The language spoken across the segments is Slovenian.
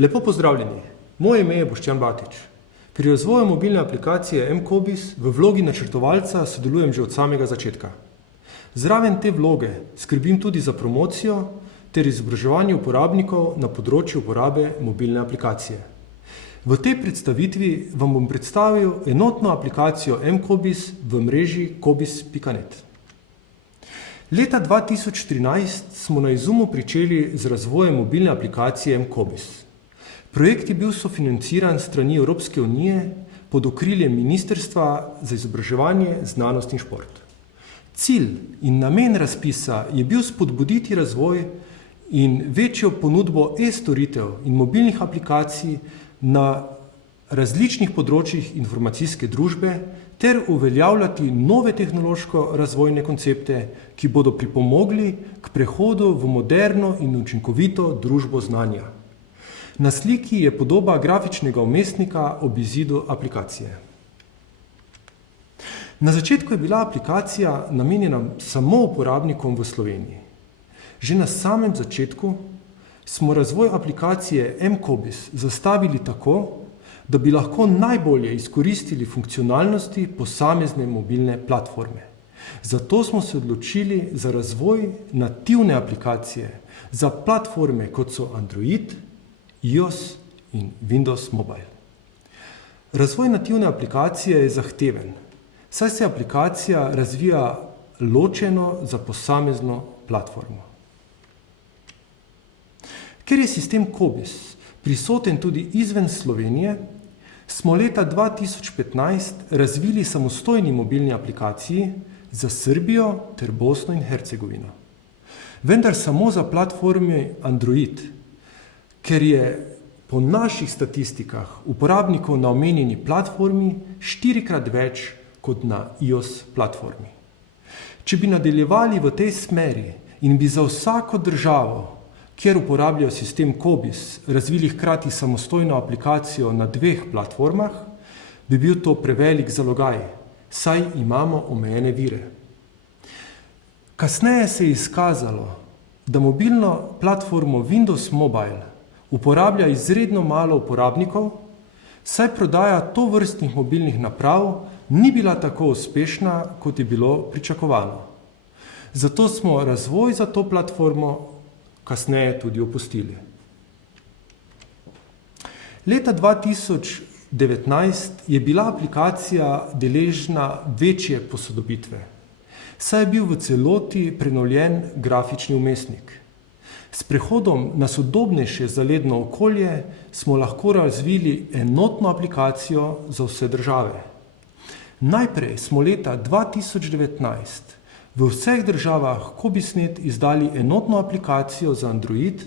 Lepo pozdravljeni, moje ime je Boštjan Batič. Pri razvoju mobilne aplikacije mCOBIS v vlogi načrtovalca sodelujem že od samega začetka. Zraven te vloge skrbim tudi za promocijo ter izobraževanje uporabnikov na področju uporabe mobilne aplikacije. V tej predstavitvi vam bom predstavil enotno aplikacijo mCOBIS v mreži cobis.net. Leta 2013 smo na Izumu pričeli z razvojem mobilne aplikacije mCOBIS. Projekt je bil sofinanciran s strani Evropske unije pod okriljem Ministrstva za izobraževanje, znanost in šport. Cilj in namen razpisa je bil spodbuditi razvoj in večjo ponudbo e-storitev in mobilnih aplikacij na različnih področjih informacijske družbe ter uveljavljati nove tehnološko razvojne koncepte, ki bodo pripomogli k prehodu v moderno in učinkovito družbo znanja. Na sliki je podoba grafičnega vmesnika ob izidu aplikacije. Na začetku je bila aplikacija namenjena samo uporabnikom v Sloveniji. Že na samem začetku smo razvoj aplikacije mCOBIS zastavili tako, da bi lahko najbolje izkoristili funkcionalnosti posamezne mobilne platforme. Zato smo se odločili za razvoj nativne aplikacije za platforme kot so Android, iOS in Windows Mobile. Razvoj nativne aplikacije je zahteven, saj se aplikacija razvija ločeno za posamezno platformo. Ker je sistem COBIS prisoten tudi izven Slovenije, smo leta 2015 razvili samostojni mobilni aplikaciji za Srbijo ter Bosno in Hercegovino. Vendar samo za platforme Android, ker je po naših statistikah uporabnikov na omenjeni platformi 4-krat več kot na iOS platformi. Če bi nadaljevali v tej smeri in bi za vsako državo, kjer uporabljajo sistem COBIS, razvili hkrati samostojno aplikacijo na 2 platformah, bi bil to prevelik zalogaj, saj imamo omejene vire. Kasneje se je izkazalo, da mobilno platformo Windows Mobile uporablja izredno malo uporabnikov, saj prodaja tovrstnih mobilnih naprav ni bila tako uspešna, kot je bilo pričakovano. Zato smo razvoj za to platformo kasneje tudi opustili. Leta 2019 je bila aplikacija deležna večje posodobitve, saj je bil v celoti prenovljen grafični vmesnik. S prehodom na sodobnejše zaledno okolje smo lahko razvili enotno aplikacijo za vse države. Najprej smo leta 2019 v vseh državah COBIS.net izdali enotno aplikacijo za Android,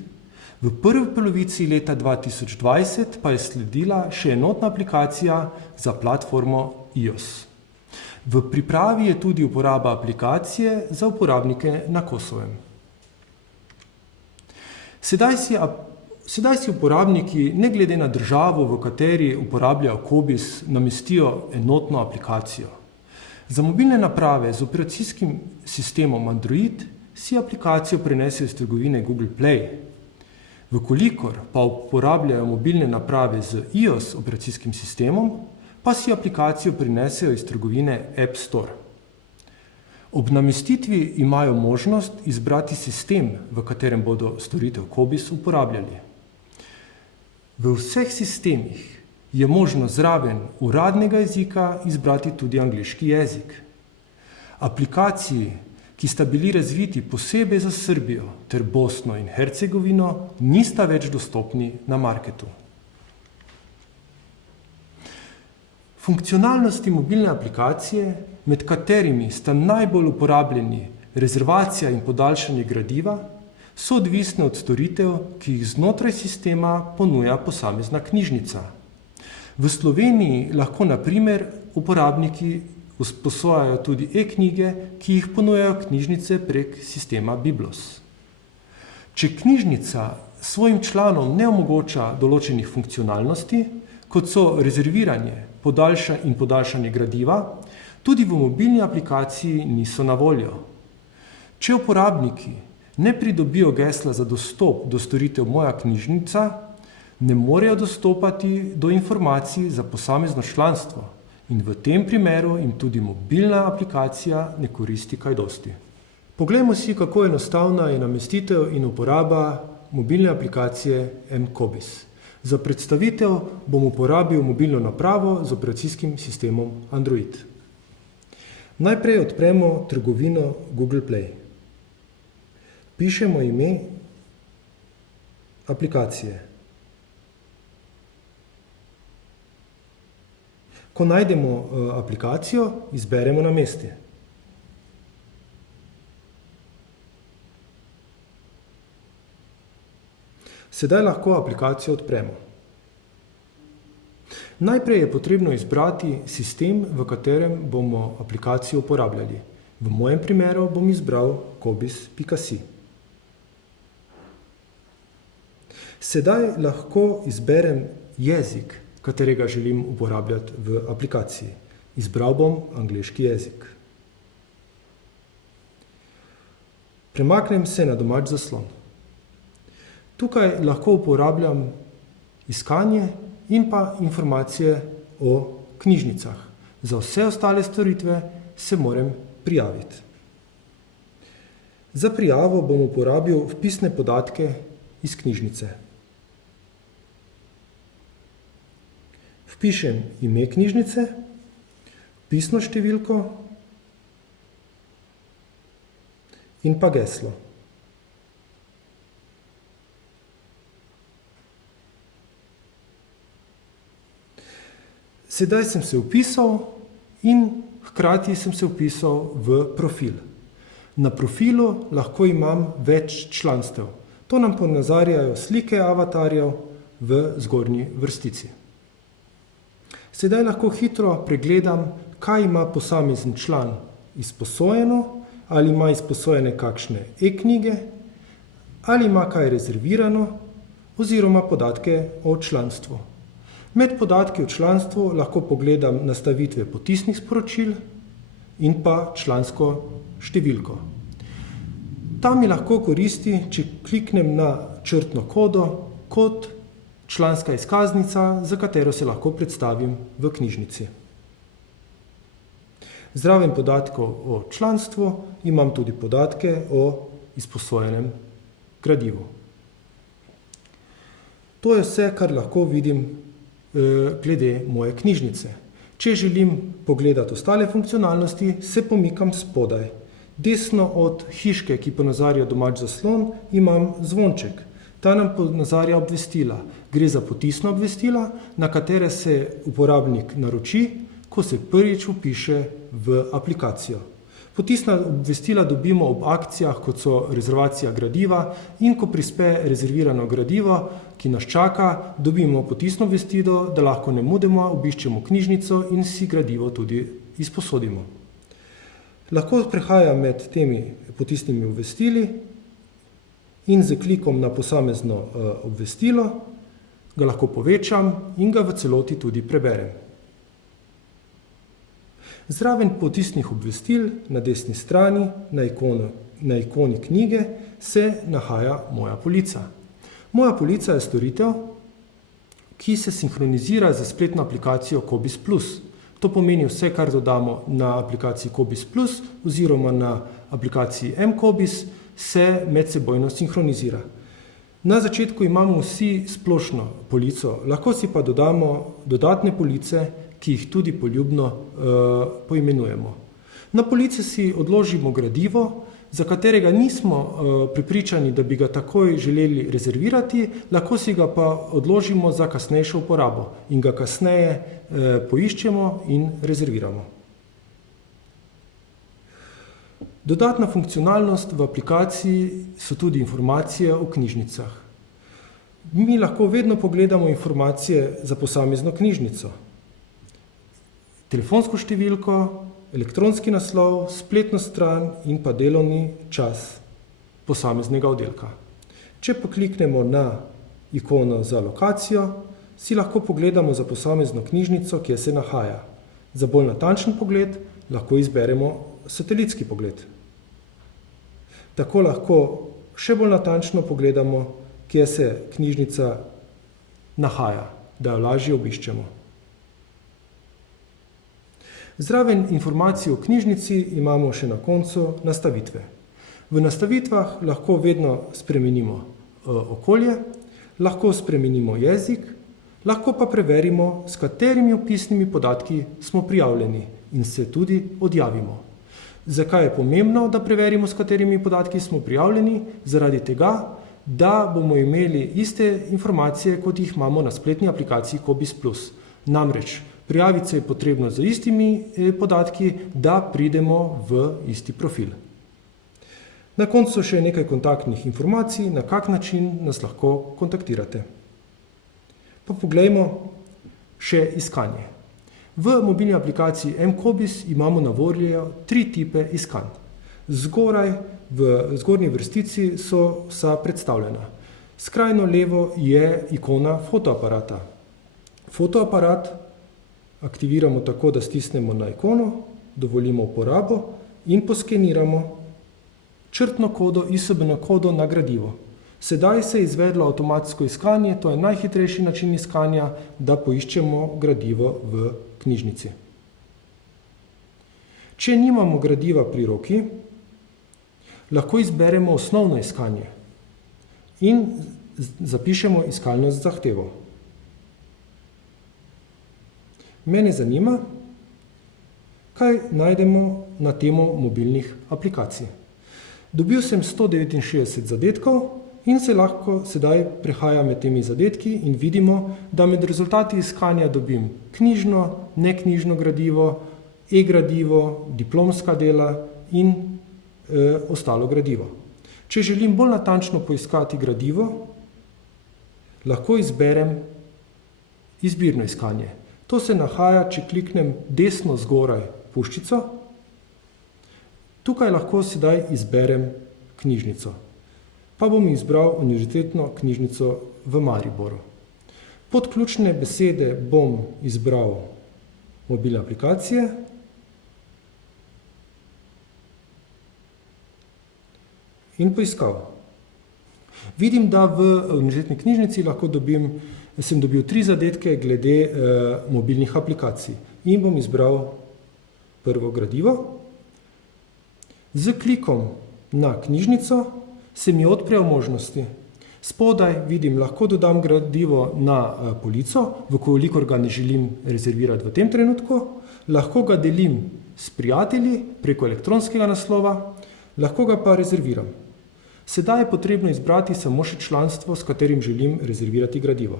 v prvi polovici leta 2020 pa je sledila še enotna aplikacija za platformo iOS. V pripravi je tudi uporaba aplikacije za uporabnike na Kosovem. Sedaj si uporabniki, ne glede na državo, v kateri uporabljajo COBIS, namestijo enotno aplikacijo. Za mobilne naprave z operacijskim sistemom Android si aplikacijo prenesejo iz trgovine Google Play. Vkolikor pa uporabljajo mobilne naprave z iOS operacijskim sistemom, pa si aplikacijo prenesejo iz trgovine App Store. Ob namestitvi imajo možnost izbrati sistem, v katerem bodo storitev COBIS uporabljali. V vseh sistemih je možno zraven uradnega jezika izbrati tudi angleški jezik. Aplikaciji, ki sta bili razviti posebej za Srbijo ter Bosno in Hercegovino, nista več dostopni na marketu. Funkcionalnosti mobilne aplikacije, med katerimi sta najbolj uporabljeni rezervacija in podaljšanje gradiva, so odvisne od storitev, ki jih znotraj sistema ponuja posamezna knjižnica. V Sloveniji lahko na primer uporabniki usposojajo tudi e-knjige, ki jih ponujajo knjižnice prek sistema Biblos. Če knjižnica svojim članom ne omogoča določenih funkcionalnosti, kot so rezerviranje, podaljšanje gradiva, tudi v mobilni aplikaciji niso na voljo. Če uporabniki ne pridobijo gesla za dostop do storitev Moja knjižnica, ne morejo dostopati do informacij za posamezno članstvo in v tem primeru jim tudi mobilna aplikacija ne koristi kaj dosti. Poglejmo si, kako enostavna je namestitev in uporaba mobilne aplikacije mCOBIS. Za predstavitev bom uporabil mobilno napravo z operacijskim sistemom Android. Najprej odpremo trgovino Google Play. Pišemo ime aplikacije. Ko najdemo aplikacijo, izberemo namestje. Sedaj lahko aplikacijo odpremo. Najprej je potrebno izbrati sistem, v katerem bomo aplikacijo uporabljali. V mojem primeru bom izbral cobis.si. Sedaj lahko izberem jezik, katerega želim uporabljati v aplikaciji. Izbral bom angleški jezik. Premaknem se na domač zaslon. Tukaj lahko uporabljam iskanje in pa informacije o knjižnicah. Za vse ostale storitve se moram prijaviti. Za prijavo bom uporabil vpisne podatke iz knjižnice. Vpišem ime knjižnice, vpisno številko in pa geslo. Sedaj sem se vpisal in hkrati sem se vpisal v profil. Na profilu lahko imam več članstev. To nam ponazarjajo slike avatarjev v zgornji vrstici. Sedaj lahko hitro pregledam, kaj ima posamezen član izposojeno, ali ima izposojene kakšne e-knjige, ali ima kaj rezervirano, oziroma podatke o članstvu. Med podatki o članstvu lahko pogledam nastavitve potisnih sporočil in pa člansko številko. Ta mi lahko koristi, če kliknem na črtno kodo kot članska izkaznica, za katero se lahko predstavim v knjižnici. Zraven podatkov o članstvu imam tudi podatke o izposojenem gradivu. To je vse, kar lahko vidim glede moje knjižnice. Če želim pogledati ostale funkcionalnosti, se pomikam spodaj. Desno od hiške, ki ponazarja domač zaslon, imam zvonček. Ta nam ponazarja obvestila. Gre za potisna obvestila, na katere se uporabnik naroči, ko se prvič vpiše v aplikacijo. Potisna obvestila dobimo ob akcijah, kot so rezervacija gradiva, in ko prispe rezervirano gradivo, ki nas čaka, dobimo potisno obvestilo, da lahko nemudoma obiščemo knjižnico in si gradivo tudi izposodimo. Lahko prehajam med temi potisnimi obvestili in z klikom na posamezno obvestilo ga lahko povečam in ga v celoti tudi preberem. Zraven potisnih obvestil na desni strani na ikoni knjige se nahaja moja polica. Moja polica je storitev, ki se sinhronizira z spletno aplikacijo COBIS+. To pomeni vse, kar dodamo na aplikaciji COBIS+, oziroma na aplikaciji mCOBIS, se medsebojno sinhronizira. Na začetku imamo vsi splošno polico, lahko si pa dodamo dodatne police, ki jih tudi poljubno poimenujemo. Na police si odložimo gradivo, za katerega nismo prepričani, da bi ga takoj želeli rezervirati, lahko si ga pa odložimo za kasnejšo uporabo in ga kasneje poiščemo in rezerviramo. Dodatna funkcionalnost v aplikaciji so tudi informacije o knjižnicah. Mi lahko vedno pogledamo informacije za posamezno knjižnico. Telefonsko številko, elektronski naslov, spletno stran in pa delovni čas posameznega oddelka. Če pa kliknemo na ikono za lokacijo, si lahko pogledamo za posamezno knjižnico, kjer se nahaja. Za bolj natančen pogled lahko izberemo satelitski pogled. Tako lahko še bolj natančno pogledamo, kje se knjižnica nahaja, da jo lažje obiščemo. Zraven informacij o knjižnici imamo še na koncu nastavitve. V nastavitvah lahko vedno spremenimo okolje, lahko spremenimo jezik, lahko pa preverimo, s katerimi vpisnimi podatki smo prijavljeni in se tudi odjavimo. Zakaj je pomembno, da preverimo, s katerimi podatki smo prijavljeni? Zaradi tega, da bomo imeli iste informacije, kot jih imamo na spletni aplikaciji Cobiss Plus. Namreč, prijaviti se je potrebno z istimi podatki, da pridemo v isti profil. Na koncu še nekaj kontaktnih informacij, na kak način nas lahko kontaktirate. Pa poglejmo še iskanje. V mobilni aplikaciji mCobiss imamo na voljo 3 tipe iskanj. Zgoraj, v zgornji vrstici so vsa predstavljena. Skrajno levo je ikona fotoaparata. Fotoaparat aktiviramo tako, da stisnemo na ikono, dovolimo uporabo in poskeniramo črtno kodo, ISBN kodo na gradivo. Sedaj se je izvedlo avtomatsko iskanje, to je najhitrejši način iskanja, da poiščemo gradivo v knjižnici. Če nimamo gradiva pri roki, lahko izberemo osnovno iskanje in zapišemo iskalno zahtevo. Mene zanima, kaj najdemo na temo mobilnih aplikacij. Dobil sem 169 zadetkov in se lahko sedaj prehajam med temi zadetki in vidimo, da med rezultati iskanja dobim knjižno, neknjižno gradivo, e-gradivo, diplomska dela in ostalo gradivo. Če želim bolj natančno poiskati gradivo, lahko izberem izbirno iskanje. To se nahaja, če kliknem desno zgoraj puščico. Tukaj lahko sedaj izberem knjižnico. Pa bom izbral Univerzitetno knjižnico v Mariboru. Pod ključne besede bom izbral mobilne aplikacije in poiskal. Vidim, da v Univerzitetni knjižnici sem dobil 3 zadetke glede mobilnih aplikacij in bom izbral prvo gradivo. Z klikom na knjižnico se mi odprejo možnosti. Spodaj vidim, lahko dodam gradivo na polico, vkolikor ga ne želim rezervirati v tem trenutku, lahko ga delim s prijatelji preko elektronskega naslova, lahko ga pa rezerviram. Sedaj je potrebno izbrati samo še članstvo, s katerim želim rezervirati gradivo.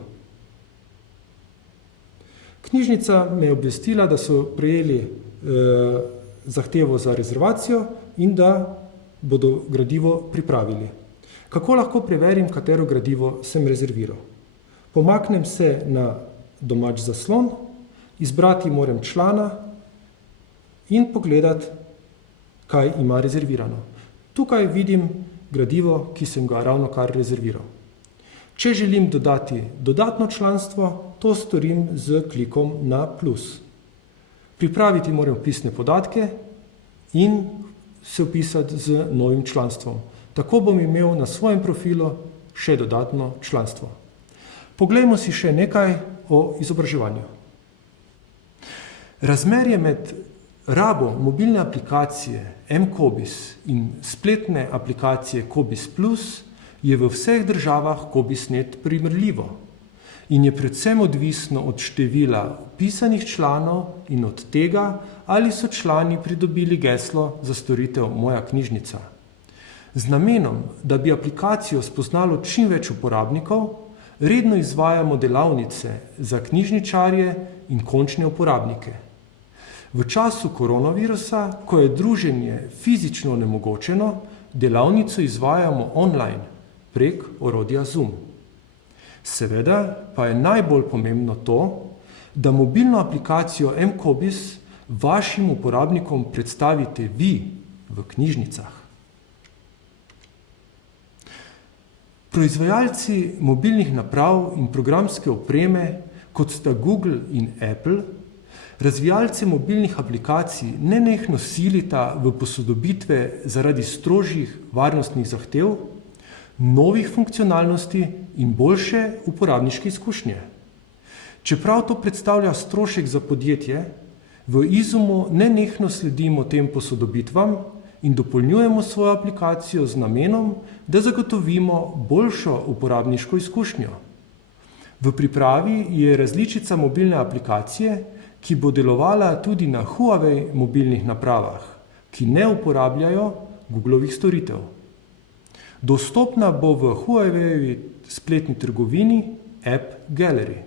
Knjižnica me je obvestila, da so prejeli zahtevo za rezervacijo in da bodo gradivo pripravili. Kako lahko preverim, katero gradivo sem rezerviral? Pomaknem se na domač zaslon, izbrati moram člana in pogledati, kaj ima rezervirano. Tukaj vidim gradivo, ki sem ga ravnokar rezerviral. Če želim dodati dodatno članstvo, to storim z klikom na plus. Pripraviti moram vpisne podatke in se vpisati z novim članstvom. Tako bom imel na svojem profilu še dodatno članstvo. Poglejmo si še nekaj o izobraževanju. Razmerje med rabo mobilne aplikacije mCobiss in spletne aplikacije Cobiss Plus je v vseh državah Cobiss.net primerljivo in je predvsem odvisno od števila vpisanih članov in od tega, ali so člani pridobili geslo za storitev Moja knjižnica. Z namenom, da bi aplikacijo spoznalo čim več uporabnikov, redno izvajamo delavnice za knjižničarje in končne uporabnike. V času koronavirusa, ko je druženje fizično onemogočeno, delavnico izvajamo online prek orodja Zoom. Seveda pa je najbolj pomembno to, da mobilno aplikacijo mCobiss vašim uporabnikom predstavite vi v knjižnicah. Proizvajalci mobilnih naprav in programske opreme, kot sta Google in Apple, razvijalce mobilnih aplikacij nenehno silita v posodobitve zaradi strožjih varnostnih zahtev, novih funkcionalnosti in boljše uporabniške izkušnje. Čeprav to predstavlja strošek za podjetje, v Izumu nenehno sledimo tem posodobitvam in dopolnjujemo svojo aplikacijo z namenom, da zagotovimo boljšo uporabniško izkušnjo. V pripravi je različica mobilne aplikacije, ki bo delovala tudi na Huawei mobilnih napravah, ki ne uporabljajo Googlovih storitev. Dostopna bo v Huawei spletni trgovini App Gallery.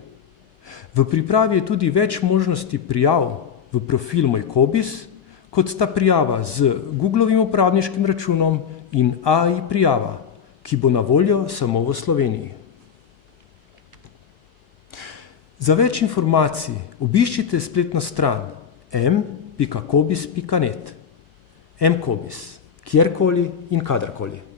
V pripravi je tudi več možnosti prijav v profil Mojkobis, kot sta prijava z Googlovim uporabniškim računom in AI prijava, ki bo na voljo samo v Sloveniji. Za več informacij obiščite spletno stran m.kobis.net. mkobis, kjerkoli in kadarkoli.